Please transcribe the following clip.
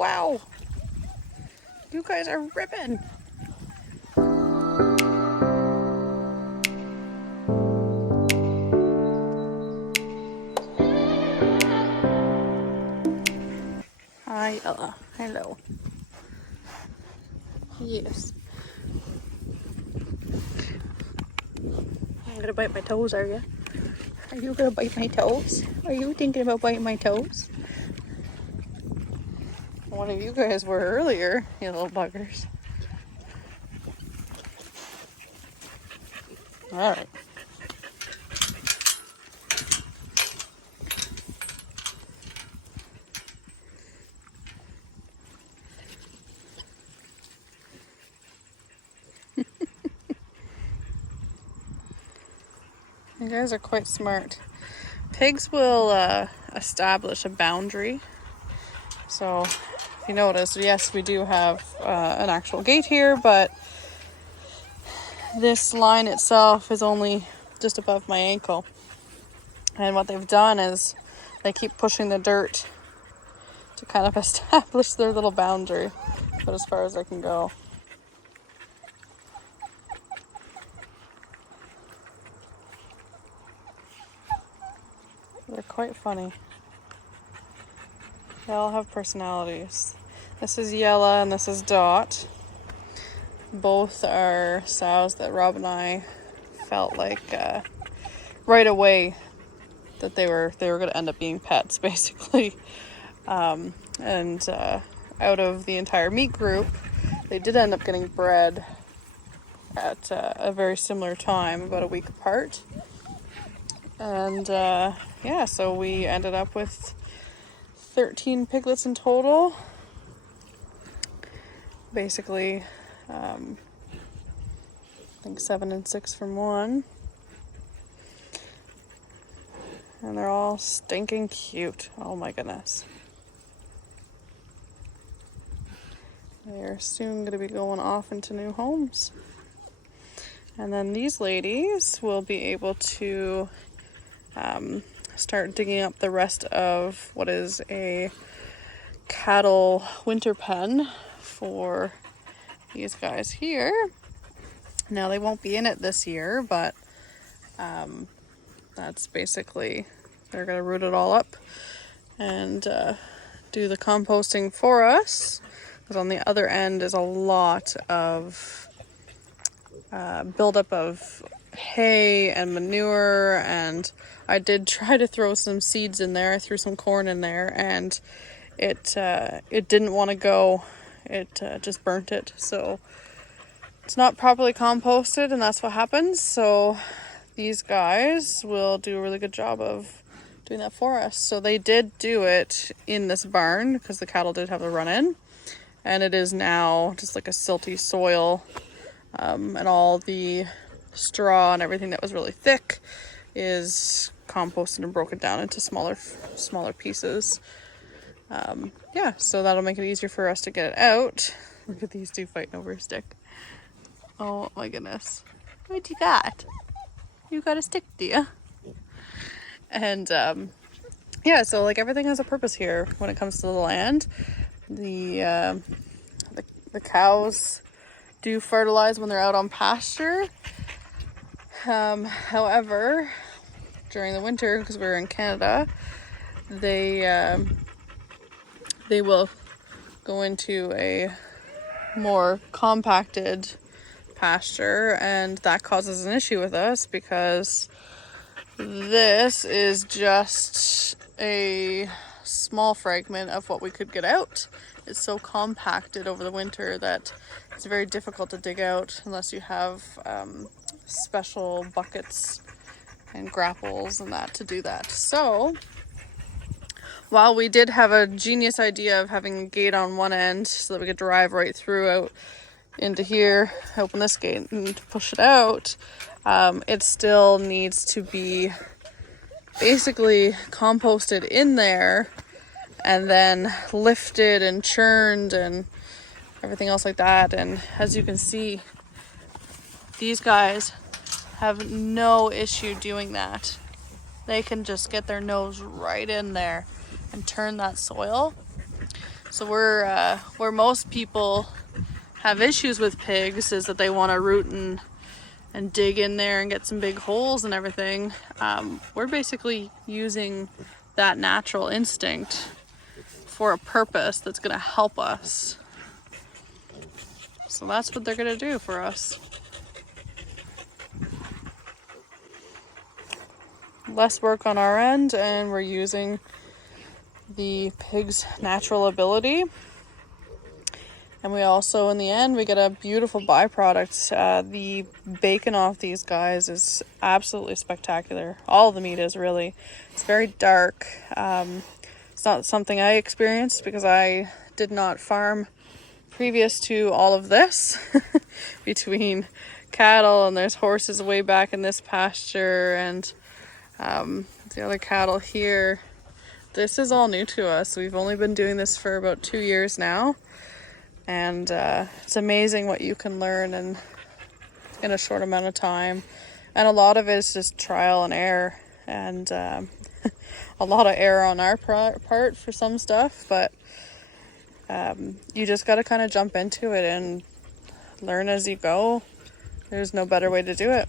wow. You guys are ripping. Hi, Ella. Hello. Yes. You're gonna bite my toes, are you? Are you gonna bite my toes? Are you thinking about biting my toes? One of you guys were earlier, you little buggers. Alright. You guys are quite smart. Pigs will establish a boundary. So, if you notice, yes, we do have an actual gate here, but this line itself is only just above my ankle. And what they've done is they keep pushing the dirt to kind of establish their little boundary, but as far as I can go. They're quite funny. They all have personalities. This is Yella and this is Dot. Both are sows that Rob and I felt like right away that they were going to end up being pets, basically. And out of the entire meat group, they did end up getting bred at a very similar time, about a week apart. And yeah, so we ended up with 13 piglets in total. Basically, I think 7 and 6 from one. And they're all stinking cute. Oh my goodness. They're soon going to be going off into new homes. And then these ladies will be able to start digging up the rest of what is a cattle winter pen for these guys here. Now they won't be in it this year, but that's basically, they're going to root it all up and do the composting for us. Because on the other end is a lot of buildup of hay and manure, and I did try to throw some seeds in there. I threw some corn in there, and it didn't want to go. It just burnt it, so it's not properly composted, and that's what happens. So these guys will do a really good job of doing that for us. So they did do it in this barn because the cattle did have a run in, and it is now just like a silty soil, and all the straw and everything that was really thick is composted and broken down into smaller pieces. Yeah, so that'll make it easier for us to get it out. Look at these two fighting over a stick. Oh my goodness. What you got? You got a stick, do you? And yeah, so like everything has a purpose here when it comes to the land. The cows do fertilize when they're out on pasture. However, during the winter, because we're in Canada, they will go into a more compacted pasture, and that causes an issue with us because this is just a small fragment of what we could get out. It's so compacted over the winter that it's very difficult to dig out unless you have special buckets and grapples and that to do that. So while we did have a genius idea of having a gate on one end so that we could drive right through out into here, open this gate and push it out, it still needs to be basically composted in there and then lifted and churned and everything else like that. And as you can see, these guys have no issue doing that. They can just get their nose right in there and turn that soil. So we're where most people have issues with pigs is that they want to root and dig in there and get some big holes and everything. We're basically using that natural instinct for a purpose that's going to help us. So that's what they're going to do for us. Less work on our end, and we're using the pig's natural ability. And we also, in the end, we get a beautiful byproduct. The bacon off these guys is absolutely spectacular. All the meat is, really. It's very dark. It's not something I experienced because I did not farm previous to all of this. Between cattle, and there's horses way back in this pasture, and the other cattle here. This is all new to us. We've only been doing this for about 2 years now. And it's amazing what you can learn in a short amount of time. And a lot of it is just trial and error. And a lot of error on our part for some stuff. But you just got to kind of jump into it and learn as you go. There's no better way to do it.